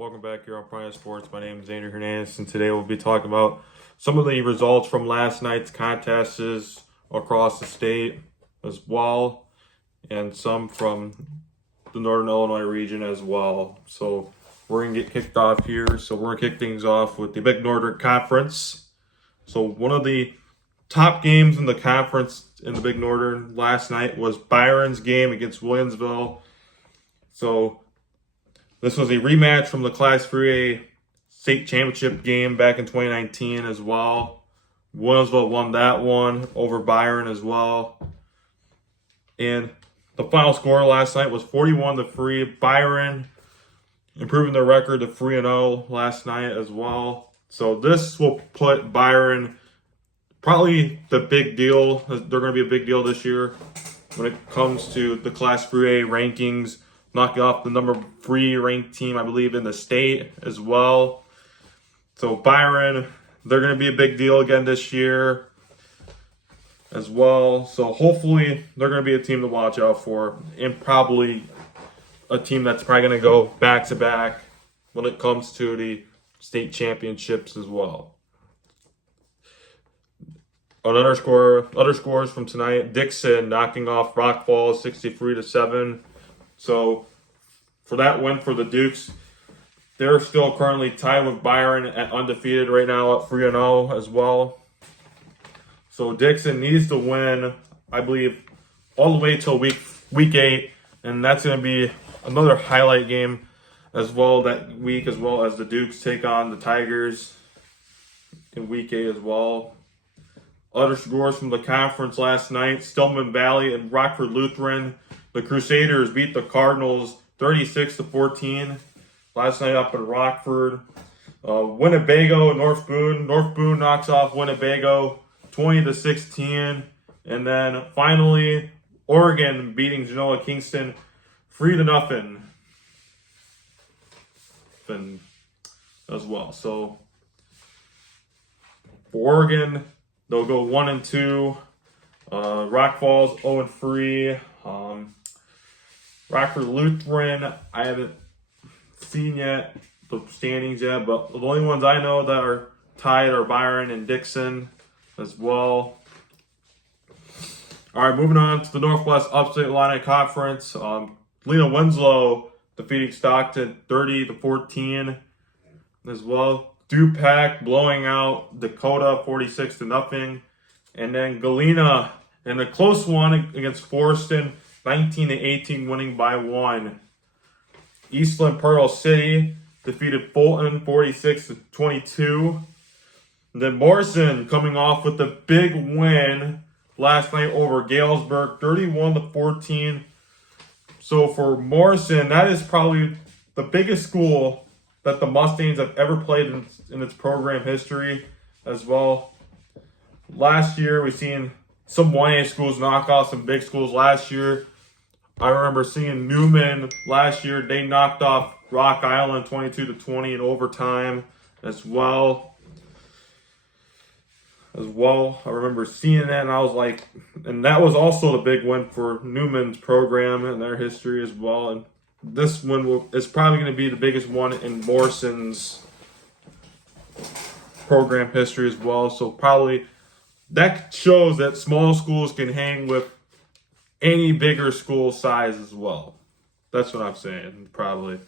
Welcome back here on Prime Sports. My name is Andrew Hernandez, and today we'll be talking about some of the results from last night's contests across the state as well, and some from the Northern Illinois region as well. So we're going to get kicked off here. So we're going to kick things off with the Big Northern Conference. So one of the top games in the conference in the Big Northern last night was Byron's game against Williamsville. So this was a rematch from the Class 3A state championship game back in 2019 as well. Williamsville won that one over Byron as well. And the final score last night was 41-3. Byron improving their record to 3-0 last night as well. So this will put Byron probably the big deal. They're going to be a big deal this year when it comes to the Class 3A rankings, knocking off the number 3 ranked team, I believe, in the state as well. So Byron, they're going to be a big deal again this year as well. So hopefully they're going to be a team to watch out for, and probably a team that's probably going to go back-to-back when it comes to the state championships as well. Other scores from tonight: Dixon knocking off Rock Falls 63-7. So for that win for the Dukes, they're still currently tied with Byron at undefeated right now at 3-0 as well. So Dixon needs to win, I believe, all the way till week 8, and that's going to be another highlight game as well that week, as well as the Dukes take on the Tigers in week 8 as well. Other scores from the conference last night: Stillman Valley and Rockford Lutheran. The Crusaders beat the Cardinals 36-14 last night up in Rockford. Winnebago, North Boone. North Boone knocks off Winnebago 20-16. And then finally, Oregon beating Genoa Kingston 3-0 as well. So for Oregon, they'll go 1-2. Rock Falls 0-3. Rockford Lutheran, I haven't seen yet the standings yet, but the only ones I know that are tied are Byron and Dixon as well. All right, moving on to the Northwest Upstate Illini Conference. Lena Winslow defeating Stockton 30-14 as well. Dupac blowing out Dakota 46-0. And then Galena in a close one against Forston, 19-18, winning by 1. Eastland Pearl City defeated Fulton 46-22. And then Morrison coming off with the big win last night over Galesburg, 31-14. So for Morrison, that is probably the biggest school that the Mustangs have ever played in its program history as well. Last year, we've seen some 1A schools knock off some big schools last year. I remember seeing Newman last year. They knocked off Rock Island 22-20 in overtime as well. I remember seeing that, and I was like, and that was also the big win for Newman's program and their history as well. And this one is probably going to be the biggest one in Morrison's program history as well. So probably that shows that small schools can hang with any bigger school size as well. That's what I'm saying, probably.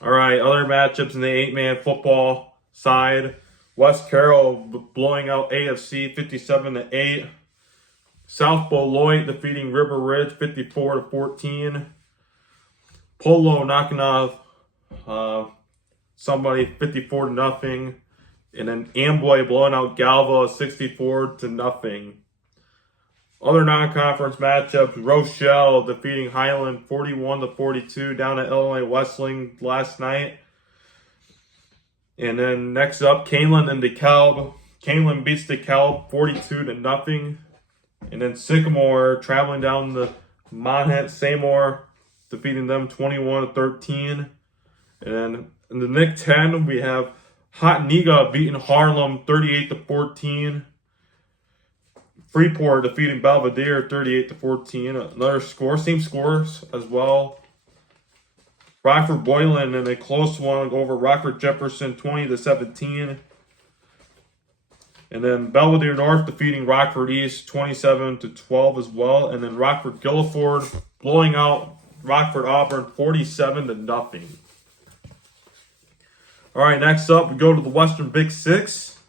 All right, other matchups in the 8-man football side. West Carroll blowing out AFC 57-8. South Beloit defeating River Ridge 54-14. Polo knocking off somebody 54-0. And then Amboy blowing out Galva 64-0. Other non-conference matchups: Rochelle defeating Highland 41-42 down at Illinois Wesleyan last night. And then next up, Canelan and DeKalb. Canelan beats DeKalb 42-0. And then Sycamore traveling down the Monhet Seymour, defeating them 21-13. And then in the Nick 10, we have Hotniga beating Harlem 38-14. Freeport defeating Belvedere 38-14. Another score, same scores as well Rockford Boylan in a close one over Rockford Jefferson 20-17. And then Belvedere North defeating Rockford East 27-12 as well. And then Rockford Guilford blowing out Rockford Auburn 47-0. All right, next up we go to the Western Big Six.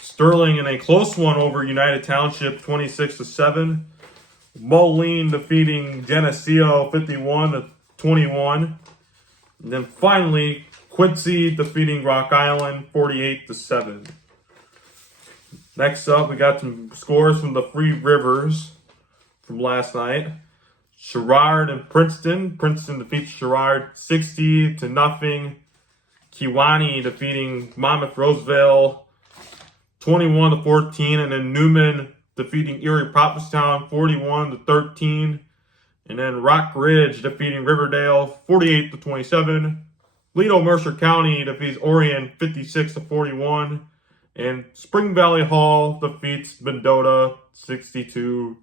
Sterling in a close one over United Township 26-7. Moline defeating Geneseo 51-21. And then finally, Quincy defeating Rock Island 48-7. Next up, we got some scores from the Free Rivers from last night. Sherrard and Princeton. Princeton defeats Sherrard 60-0. Kewanee defeating Monmouth Roseville 21-14. And then Newman defeating Erie Prophetstown 41-13. And then Rock Ridge defeating Riverdale 48-27. Lido Mercer County defeats Orion 56-41. And Spring Valley Hall defeats Mendota 62-27.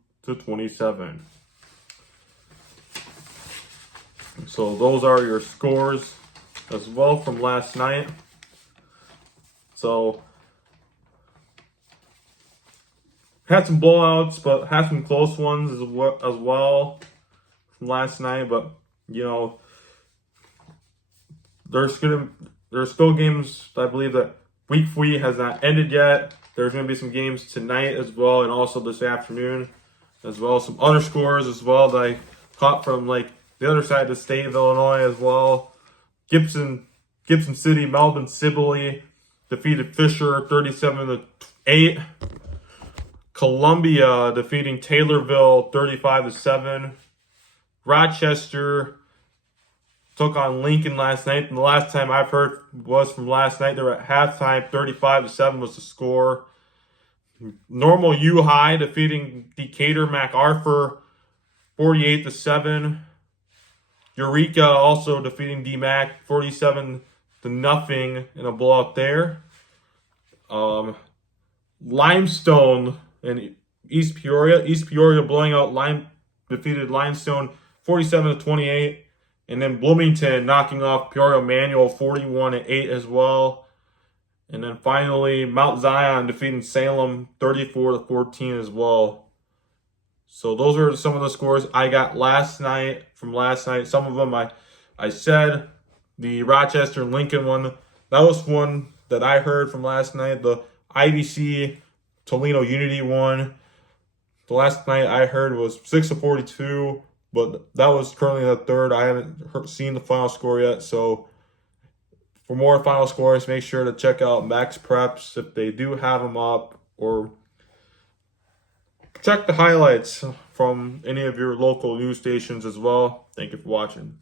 So those are your scores as well from last night. So had some blowouts, but had some close ones as well from last night. But you know, there's still games. I believe that Week 3 has not ended yet. There's going to be some games tonight as well, and also this afternoon as well. Some other scores as well that I caught from like the other side of the state of Illinois as well. Gibson City, Melbourne Sibley defeated Fisher 37-8. Columbia defeating Taylorville 35-7. Rochester took on Lincoln last night, and the last time I've heard was from last night. They were at halftime, 35-7 was the score. Normal U High defeating Decatur MacArthur 48-7. Eureka also defeating DMAC 47-0 in a blowout there. Limestone and East Peoria blowing out defeated Limestone 47-28. And then Bloomington knocking off Peoria Manual 41-8 as well. And then finally, Mount Zion defeating Salem 34-14 as well. So those are some of the scores I got from last night. Some of them I said. The Rochester and Lincoln one, that was one that I heard from last night. The IBC Toledo Unity one, the last night I heard was 6-42. But that was currently the third. I haven't seen the final score yet. So for more final scores, make sure to check out MaxPreps if they do have them up. Or check the highlights from any of your local news stations as well. Thank you for watching.